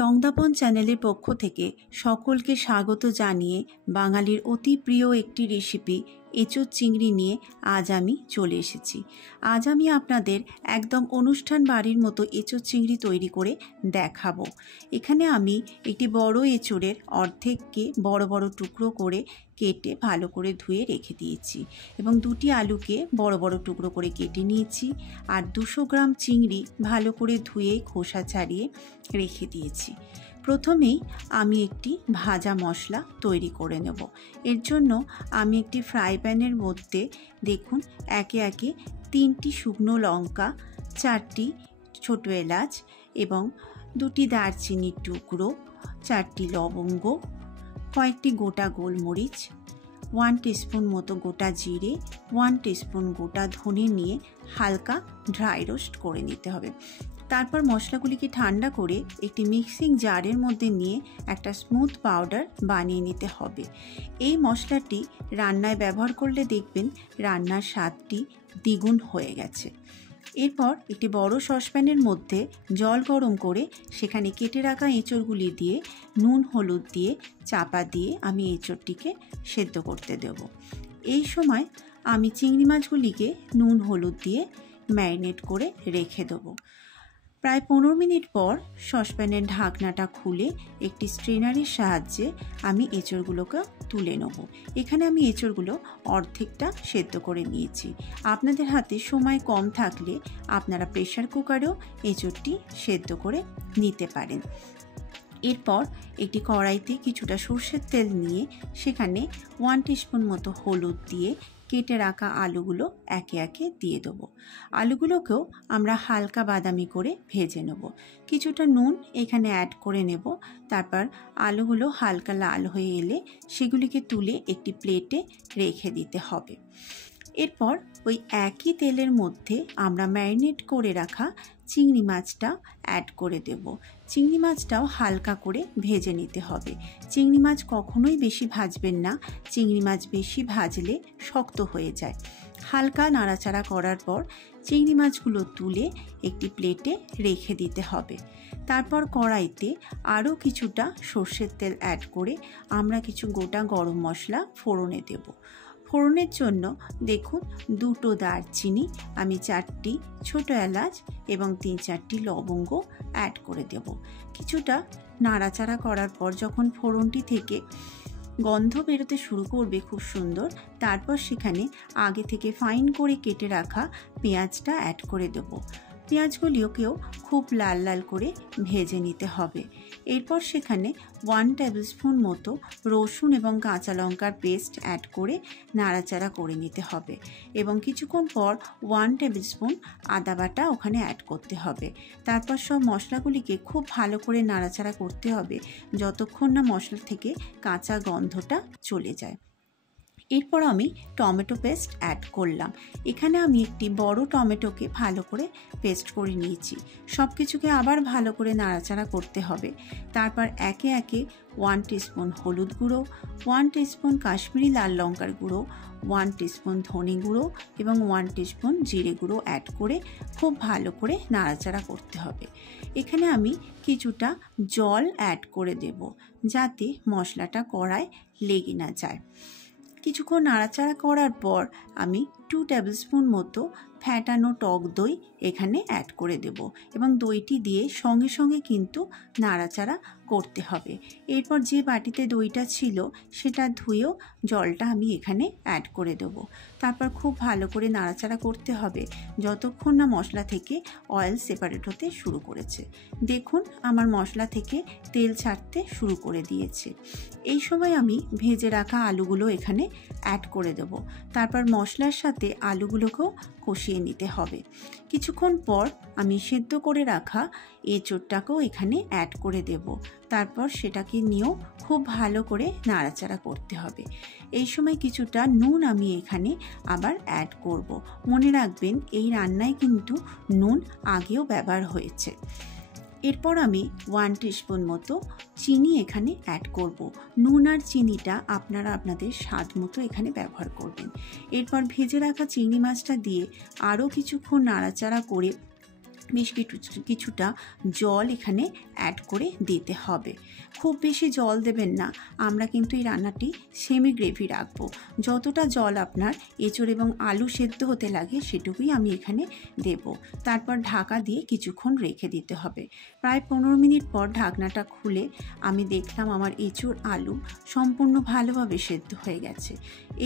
টংদাপন চ্যানেলের পক্ষ থেকে সকলকে স্বাগত জানিয়ে বাঙালির অতি প্রিয় একটি রেসিপি এঁচোড় চিংড়ি নিয়ে আজ আমি চলে এসেছি। আজ আমি আপনাদের একদম অনুষ্ঠান বাড়ির মতো এঁচোড় চিংড়ি তৈরি করে দেখাবো। এখানে আমি একটি বড় এঁচোড়ের অর্ধেককে বড় বড় টুকরো করে কেটে ভালো করে ধুয়ে রেখে দিয়েছি এবং দুটি আলুকে বড় বড় টুকরো করে কেটে নিয়েছি আর 200 গ্রাম চিংড়ি ভালো করে ধুয়ে খোসা ছাড়িয়ে রেখে দিয়েছি। প্রথমেই আমি একটি ভাজা মশলা তৈরি করে নেব। এর জন্য আমি একটি ফ্রাই প্যানের মধ্যে দেখুন একে একে 3টি শুকনো লঙ্কা, 4টি ছোট এলাচ এবং 2টি দারচিনির টুকরো, 4টি লবঙ্গ, কয়েকটি গোটা গোলমরিচ, 1 টিস্পুন মতো গোটা জিরে, 1 টিস্পুন গোটা ধনে নিয়ে হালকা ড্রাই রোস্ট করে নিতে হবে। তারপর মশলাগুলিকে ঠান্ডা করে একটি মিক্সিং জারের মধ্যে নিয়ে একটা স্মুথ পাউডার বানিয়ে নিতে হবে। এই মশলাটি রান্নায় ব্যবহার করলে দেখবেন রান্নার স্বাদটি দ্বিগুণ হয়ে গেছে। এরপর একটি বড় সসপ্যানের মধ্যে জল গরম করে সেখানে কেটে রাখা এঁচোড়গুলি দিয়ে নুন হলুদ দিয়ে চাপা দিয়ে আমি এঁচোড়টিকে সেদ্ধ করতে দেব। এই সময় আমি চিংড়ি মাছগুলিকে নুন হলুদ দিয়ে ম্যারিনেট করে রেখে দেবো। প্রায় 15 মিনিট পর সসপ্যানের ঢাকনাটা খুলে একটি স্ট্রেনারের সাহায্যে আমি এঁচোড়গুলোকে তুলে নেব। এখানে আমি এঁচোড়গুলো অর্ধেকটা সেদ্ধ করে নিয়েছি। আপনাদের হাতে সময় কম থাকলে আপনারা প্রেসার কুকারেও এঁচোড়টি সেদ্ধ করে নিতে পারেন। এরপর একটি কড়াইতে কিছুটা সর্ষের তেল নিয়ে সেখানে 1 টিস্পুন মতো হলুদ দিয়ে কেটে রাখা আলুগুলো একে একে দিয়ে দেবো। আলুগুলোকেও আমরা হালকা বাদামি করে ভেজে নেব। কিছুটা নুন এখানে অ্যাড করে নেব। তারপর আলুগুলো হালকা লাল হয়ে এলে সেগুলিকে তুলে একটি প্লেটে রেখে দিতে হবে। এরপর ওই একই তেলের মধ্যে আমরা ম্যারিনেট করে রাখা চিংড়ি মাছটা অ্যাড করে দেব। চিংড়ি মাছটাও হালকা করে ভেজে নিতে হবে। চিংড়ি মাছ কখনোই বেশি ভাজবেন না, চিংড়ি মাছ বেশি ভাজলে শক্ত হয়ে যায়। হালকা নাড়াচাড়া করার পর চিংড়ি মাছগুলো তুলে একটি প্লেটে রেখে দিতে হবে। তারপর কড়াইতে আরও কিছুটা সর্ষের তেল অ্যাড করে আমরা কিছু গোটা গরম মশলা ফোড়নে দেব। ফোড়নের জন্য দেখুন 2টো দারচিনি, আমি 4টি ছোট এলাচ এবং 3-4টি লবঙ্গ অ্যাড করে দেব। কিছুটা নাড়াচাড়া করার পর যখন ফোড়নটি থেকে গন্ধ বেরোতে শুরু করবে খুব সুন্দর, তারপর সেখানে আগে থেকে ফাইন করে কেটে রাখা পেঁয়াজটা অ্যাড করে দেব। পেঁয়াজগুলিকেও খুব লাল লাল করে ভেজে নিতে হবে। এরপর সেখানে 1 টেবিলস্পুন মতো রসুন এবং কাঁচা লঙ্কার পেস্ট অ্যাড করে নাড়াচাড়া করে নিতে হবে এবং কিছুক্ষণ পর 1 টেবিলস্পুন আদা বাটা ওখানে অ্যাড করতে হবে। তারপর সব মশলাগুলিকে খুব ভালো করে নাড়াচাড়া করতে হবে যতক্ষণ না মশলা থেকে কাঁচা গন্ধটা চলে যায়। এরপর আমি টমেটো পেস্ট অ্যাড করলাম। এখানে আমি একটি বড় টমেটোকে ভালো করে পেস্ট করে নিয়েছি। সব কিছুকে আবার ভালো করে নাড়াচাড়া করতে হবে। তারপর একে একে 1 টিস্পুন হলুদ গুঁড়ো, 1 টিস্পুন কাশ্মীরি লাল লঙ্কার গুঁড়ো, 1 টিস্পুন ধনে গুঁড়ো এবং 1 টিস্পুন জিরে গুঁড়ো অ্যাড করে খুব ভালো করে নাড়াচাড়া করতে হবে। এখানে আমি কিছুটা জল অ্যাড করে দেব যাতে মশলাটা কড়ায় লেগে না যায়। কিছুক্ষণ নাড়াচাড়া করার পর আমি 2 টেবিলস্পুন মতো ফ্যাটানো টক দই এখানে অ্যাড করে দেব এবং দইটি দিয়ে সঙ্গে সঙ্গে কিন্তু নাড়াচাড়া করতে হবে। এরপর যে বাটিতে দইটা ছিল সেটা ধুয়েও জলটা আমি এখানে অ্যাড করে দেব। তারপর খুব ভালো করে নাড়াচাড়া করতে হবে যতক্ষণ না মশলা থেকে অয়েল সেপারেট হতে শুরু করেছে। দেখুন আমার মশলা থেকে তেল ছাড়তে শুরু করে দিয়েছে। এই সময় আমি ভেজে রাখা আলুগুলো এখানে অ্যাড করে দেব। তারপর মশলার সাথে আলুগুলোকেও কষিয়ে নিতে হবে। কিছুক্ষণ পর আমি সেদ্ধ করে রাখা এঁচোড়টাকেও এখানে অ্যাড করে দেব। তারপর সেটাকে নিয়েও খুব ভালো করে নাড়াচাড়া করতে হবে। এই সময় কিছুটা নুন আমি এখানে আবার অ্যাড করব। মনে রাখবেন এই রান্নায় কিন্তু নুন আগেও ব্যবহার হয়েছে। এরপর আমি 1 টিস্পুন মতো চিনি এখানে অ্যাড করব। নুন আর চিনিটা আপনারা আপনাদের স্বাদ মতো এখানে ব্যবহার করবেন। এরপর ভেজে রাখা চিংড়ি মাছটা দিয়ে আরও কিছুক্ষণ নাড়াচাড়া করে বেশ কিছুটা জল এখানে অ্যাড করে দিতে হবে। খুব বেশি জল দেবেন না, আমরা কিন্তু এই রান্নাটি সেমি গ্রেভি রাখবো। যতটা জল আপনার এঁচড় এবং আলু সেদ্ধ হতে লাগে সেটুকুই আমি এখানে দেব। তারপর ঢাকা দিয়ে কিছুক্ষণ রেখে দিতে হবে। প্রায় 15 মিনিট পর ঢাকনাটা খুলে আমি দেখলাম আমার এঁচড় আলু সম্পূর্ণ ভালোভাবে সেদ্ধ হয়ে গেছে।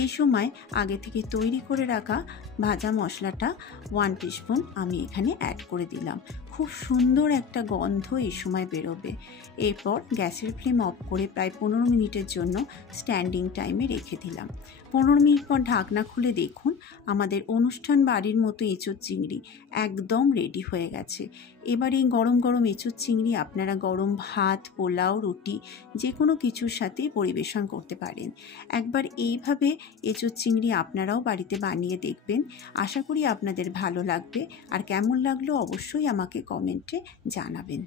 এই সময় আগে থেকে তৈরি করে রাখা ভাজা মশলাটা 1 টিস্পুন আমি এখানে অ্যাড করে দিলাম। খুব সুন্দর একটা গন্ধ এই সময় বেরোবে। এরপর গ্যাসের ফ্লেম অফ করে প্রায় 15 মিনিটের জন্য স্ট্যান্ডিং টাইমে রেখে দিলাম। 15 মিনিট পর ঢাকনা খুলে দেখুন আমাদের অনুষ্ঠান বাড়ির মতো এঁচোড় চিংড়ি একদম রেডি হয়ে গেছে। এবার এই গরম গরম এঁচোড় চিংড়ি আপনারা গরম ভাত, পোলাও, রুটি যে কোনো কিছুর সাথে পরিবেশন করতে পারেন। একবার এইভাবে এঁচোড় চিংড়ি আপনারাও বাড়িতে বানিয়ে দেখবেন। আশা করি আপনাদের ভালো লাগবে। আর কেমন লাগলো অবশ্যই আমাকে কমেন্টে জানাবেন।